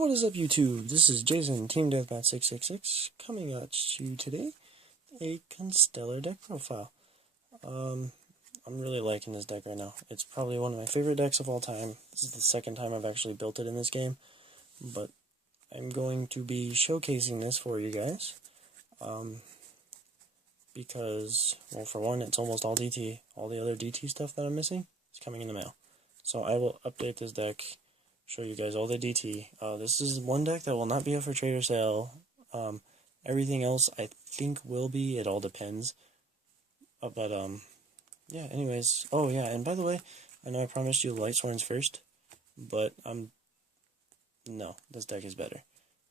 What is up, YouTube? This is Jason, Team Deathmatch 666, coming at you today. A Constellar deck profile. I'm really liking this deck right now. It's probably one of my favorite decks of all time. This is the second time I've actually built it in this game, but I'm going to be showcasing this for you guys. Because, well, for one, it's almost all DT. All the other DT stuff that I'm missing is coming in the mail. So I will update this deck, show you guys all the DT. This is one deck that will not be up for trade or sale. Everything else I think will be. It all depends. Yeah, anyways. Oh, yeah, and by the way, I know I promised you Light Sworns first, but no, this deck is better.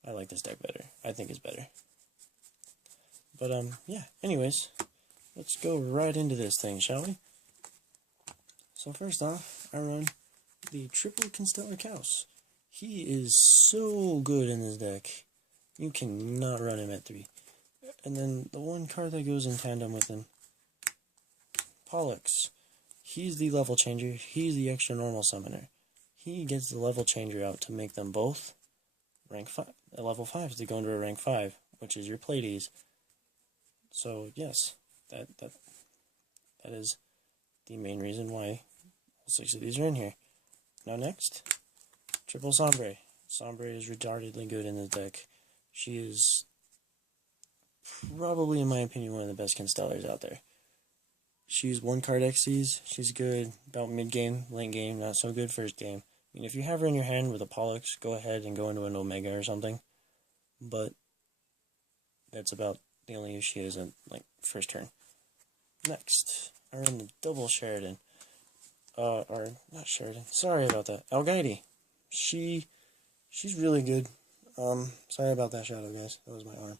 I like this deck better. I think it's better. But, yeah, anyways, let's go right into this thing, shall we? So first off, I run the triple Constellar Cows. He is so good in this deck. You cannot run him at 3. And then the one card that goes in tandem with him, Pollux. He's the level changer. He's the extra normal summoner. He gets the level changer out to make them both rank 5, level 5s to go into a rank 5, which is your Pleiades. So yes, that is the main reason why all 6 of these are in here. Now next, triple Sombre. Sombre is retardedly good in this deck. She is probably, in my opinion, one of the best Constellars out there. She's 1 card XCs. She's good about mid-game, late game, not so good first game. I mean, if you have her in your hand with a Pollux, go ahead and go into an Omega or something. But that's about the only use she is in, like, first turn. Next, I run the double Sheridan. Or, not Sheridan, sorry about that. Algaidi. She's really good. Sorry about that shadow, guys. That was my arm.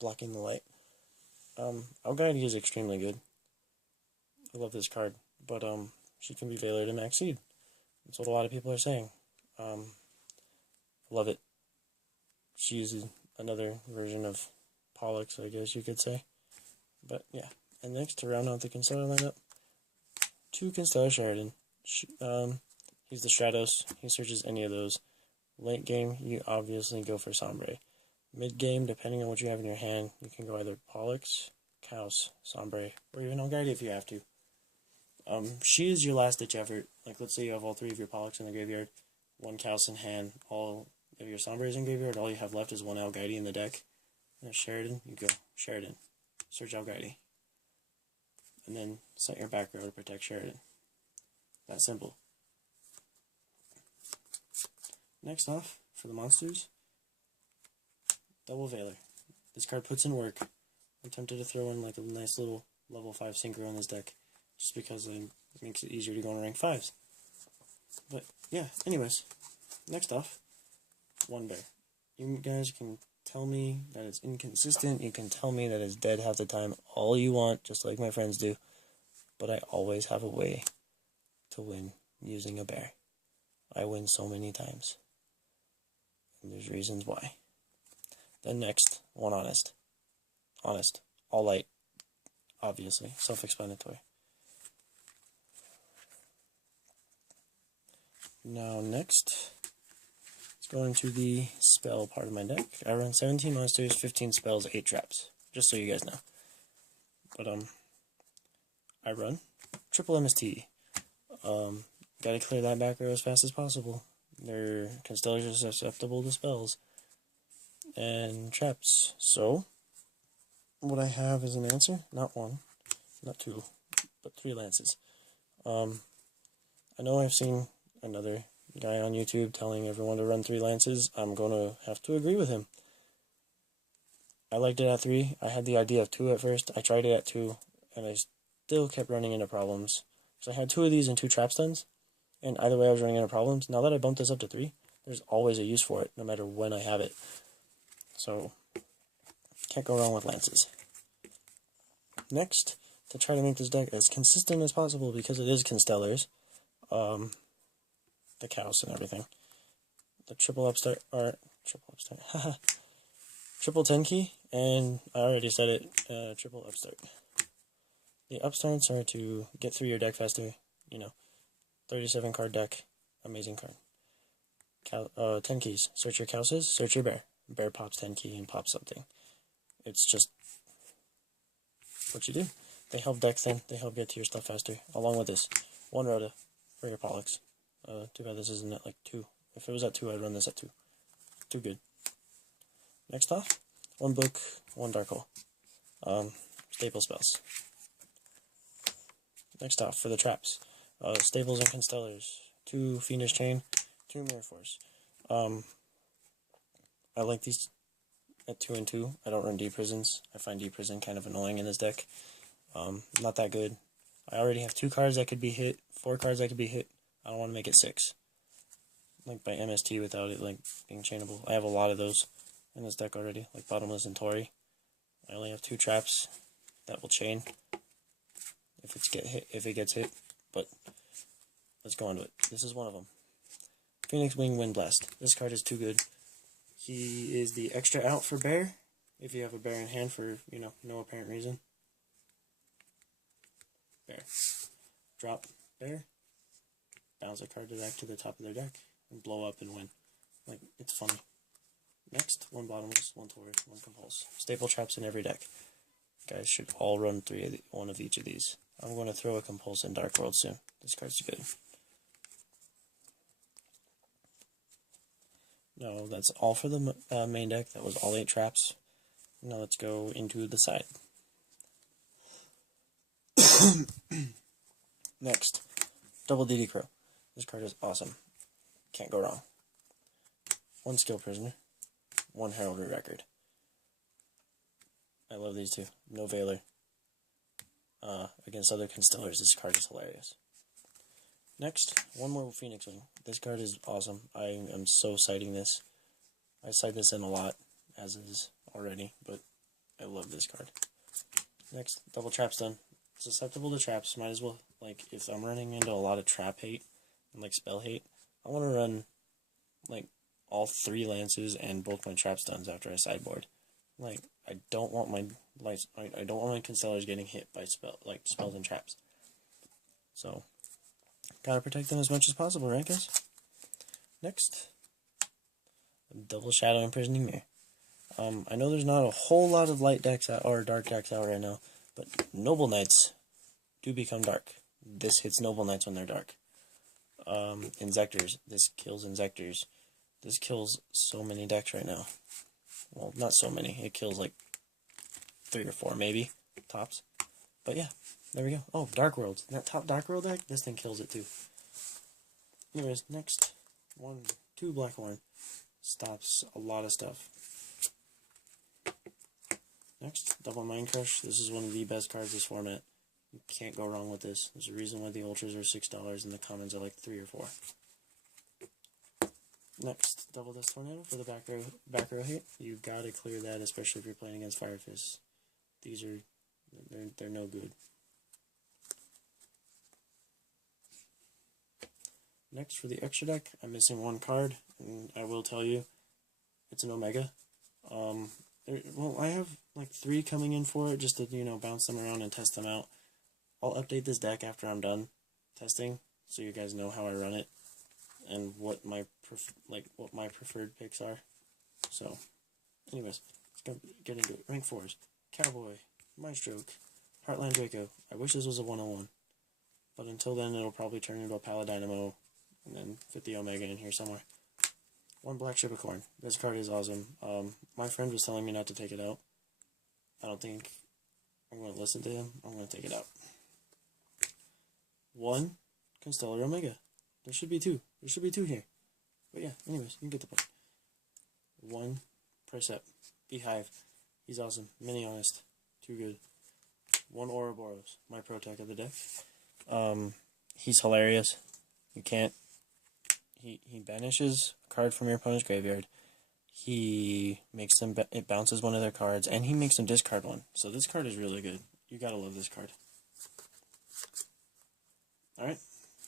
Blocking the light. Algaidi is extremely good. I love this card. But, she can be Veiler to Max Seed. That's what a lot of people are saying. Love it. She's another version of Pollux, I guess you could say. But, yeah. And next, to round out the Constellar lineup, 2 Constellar Sheridan. He's the Stratos. He searches any of those. Late game, you obviously go for Sombre. Mid game, depending on what you have in your hand, you can go either Pollux, Kaos, Sombre, or even Algaidi if you have to. She is your last ditch effort. Like, let's say you have all 3 of your Pollux in the graveyard, 1 Kaos in hand, all of your Sombres in graveyard, all you have left is 1 Algaidi in the deck. And Sheridan, you go Sheridan. Search Algaidi. And then set your back row to protect Sheridan. That simple. Next off, for the monsters, double Veiler. This card puts in work. I'm tempted to throw in like a nice little level 5 synchro on this deck, just because it makes it easier to go in rank 5s. But yeah, anyways, next off, One Bear. You guys can tell me that it's inconsistent, you can tell me that it's dead half the time, all you want, just like my friends do, but I always have a way to win using a bear. I win so many times, and there's reasons why. Then next, one Honest. Honest. All light. Obviously. Self-explanatory. Now next, let's go into the spell part of my deck. I run 17 monsters, 15 spells, 8 traps. Just so you guys know. But, I run triple MST. Gotta clear that back row as fast as possible. Their Constellars are susceptible to spells and traps. So, what I have is an answer. Not 1, not 2, but 3 lances. I know I've seen another guy on YouTube telling everyone to run 3 lances. I'm going to have to agree with him. I liked it at 3. I had the idea of 2 at first. I tried it at 2, and I still kept running into problems. So I had 2 of these and 2 trap stuns, and either way I was running into problems. Now that I bumped this up to 3, there's always a use for it, no matter when I have it. So, can't go wrong with lances. Next, to try to make this deck as consistent as possible, because it is Constellars, the Cows and everything, the triple upstart, triple 10 key, and I already said it, triple upstart. The upstarts are to get through your deck faster, 37 card deck, amazing card. 10 keys. Search your houses, search your bear. Bear pops 10 key and pops something. It's just what you do. They help deck thin, they help get to your stuff faster. Along with this, 1 Rhoda for your Pollux. Too bad this isn't at like 2. If it was at 2, I'd run this at 2. Too good. Next off, 1 book, 1 dark hole. Staple spells. Next off, for the traps, Stables and Constellars, 2 Fiendish Chain, 2 Mirror Force. I like these at 2 and 2. I don't run Deep Prisons. I find Deep Prison kind of annoying in this deck. Not that good. I already have 2 cards that could be hit, 4 cards that could be hit. I don't want to make it 6. Like by MST without it like being chainable. I have a lot of those in this deck already, like Bottomless and Tori. I only have 2 traps that will chain if it gets hit, but let's go on to it. This is one of them. Phoenix Wing Wind Blast. This card is too good. He is the extra out for bear, if you have a bear in hand for, no apparent reason. Bear. Drop bear. Bounce a card back to the top of their deck, and blow up and win. Like, it's funny. Next, 1 Bottomless, 1 Tori, 1 Compulse. Staple traps in every deck. Guys should all run 1 of each of these. I'm going to throw a Compulse in Dark World soon. This card's good. No, that's all for the main deck. That was all 8 traps. Now let's go into the side. Next, Double DD Crow. This card is awesome. Can't go wrong. 1 Skill Prisoner, 1 Heraldry Record. I love these 2. No Veiler. Against other Constellars, this card is hilarious. Next, 1 more Phoenix Wing. This card is awesome. I am so citing this. I cite this in a lot, as is already, but I love this card. Next, Double Trap Stun. Susceptible to traps, might as well, like, if I'm running into a lot of trap hate, and, like, spell hate, I want to run, like, all 3 lances and both my trap stuns after I sideboard. Like, I don't want my Constellars getting hit by spells and traps. So, gotta protect them as much as possible, right, guys? Next, Double Shadow Imprisoning Mirror. I know there's not a whole lot of light decks out, or dark decks out right now, but Noble Knights do become dark. This hits Noble Knights when they're dark. Inzectors. This kills Inzectors. This kills so many decks right now. Well, not so many. It kills like 3 or 4 maybe, tops. But yeah, there we go. Oh, Dark World. That top Dark World deck, this thing kills it too. Anyways, next, 2 Blackhorn. Stops a lot of stuff. Next, Double Mind Crush. This is one of the best cards this format. You can't go wrong with this. There's a reason why the Ultras are $6 and the commons are like 3 or 4. Next, Double Dust Tornado for the back row hit. You've got to clear that, especially if you're playing against Fire Fists. These are, they're no good. Next, for the extra deck, I'm missing 1 card, and I will tell you, it's an Omega. Well, I have like 3 coming in for it, just to, bounce them around and test them out. I'll update this deck after I'm done testing, so you guys know how I run it, and what my preferred picks are. So, anyways, let's get into it. Rank 4s. Cowboy, Mindstroke, Heartland Draco. I wish this was a 101, but until then it'll probably turn into a Paladynamo, and then fit the Omega in here somewhere. 1 Black Shibacorn. This card is awesome. My friend was telling me not to take it out. I don't think I'm going to listen to him. I'm going to take it out. 1 Constellar Omega. There should be 2. There should be 2 here. But yeah, anyways, you can get the point. 1 Percept. Beehive. He's awesome. Mini Honest. Too good. 1 Ouroboros. My pro tech of the deck. He's hilarious. You can't. He banishes a card from your opponent's graveyard. He makes them. It bounces one of their cards, and he makes them discard one. So this card is really good. You gotta love this card. Alright.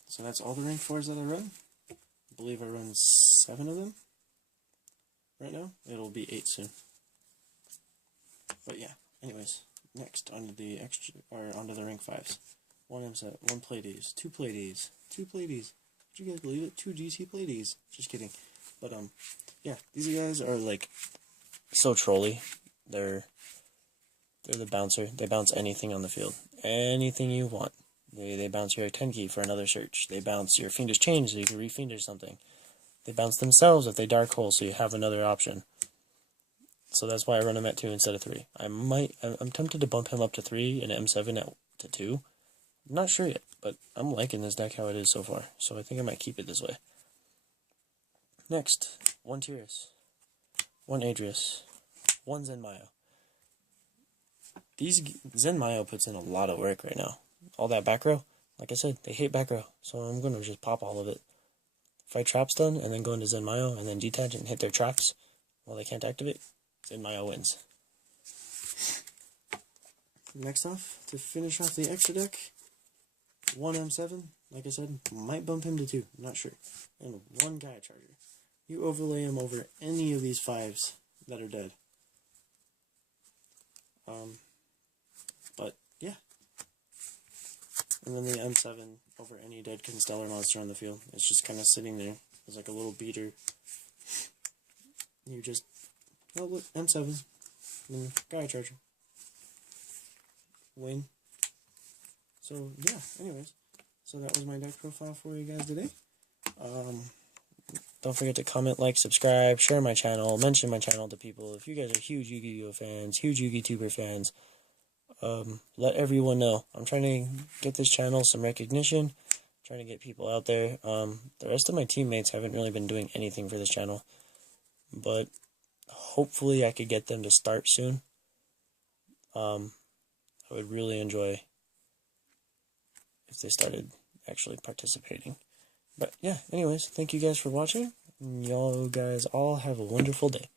So that's all the rank 4s that I run. I believe I run 7 of them right now. It'll be 8 soon. But yeah, anyways, next onto the rank 5s. 1 MSET, 1 Pleiades, 2 Pleiades, 2 Pleiades. Would you guys believe it? 2 GT Pleiades. Just kidding. But yeah, these guys are like so trolly. They're the bouncer. They bounce anything on the field, anything you want. They bounce your 10 key for another search. They bounce your Fiendish Chain so you can re-Fiendish something. They bounce themselves if they Dark Hole so you have another option. So that's why I run him at 2 instead of 3. I'm tempted to bump him up to 3 and M7 to 2. I'm not sure yet, but I'm liking this deck how it is so far. So I think I might keep it this way. Next, 1 Tyrus, 1 Adrius, 1 Zenmayo. Zenmayo puts in a lot of work right now. All that back row, like I said, they hate back row, so I'm going to just pop all of it. Fight trap stun, and then go into Zenmayo, and then detach and hit their traps while they can't activate. Zenmayo wins. Next off, to finish off the extra deck, 1 M7, like I said, might bump him to 2, not sure. And 1 Gaia Charger. You overlay him over any of these 5s that are dead. But yeah. And then the M7 over any dead Constellar monster on the field. It's just kind of sitting there. It's like a little beater. You just, oh look, M7. And Gaia Charger. Win. So yeah, anyways. So that was my deck profile for you guys today. Don't forget to comment, like, subscribe, share my channel, mention my channel to people. If you guys are huge Yu-Gi-Oh fans, huge Yu-Gi-Tuber fans, let everyone know. I'm trying to get this channel some recognition, trying to get people out there. The rest of my teammates haven't really been doing anything for this channel, but hopefully I could get them to start soon. I would really enjoy if they started actually participating. But yeah, anyways, thank you guys for watching. Y'all guys all have a wonderful day.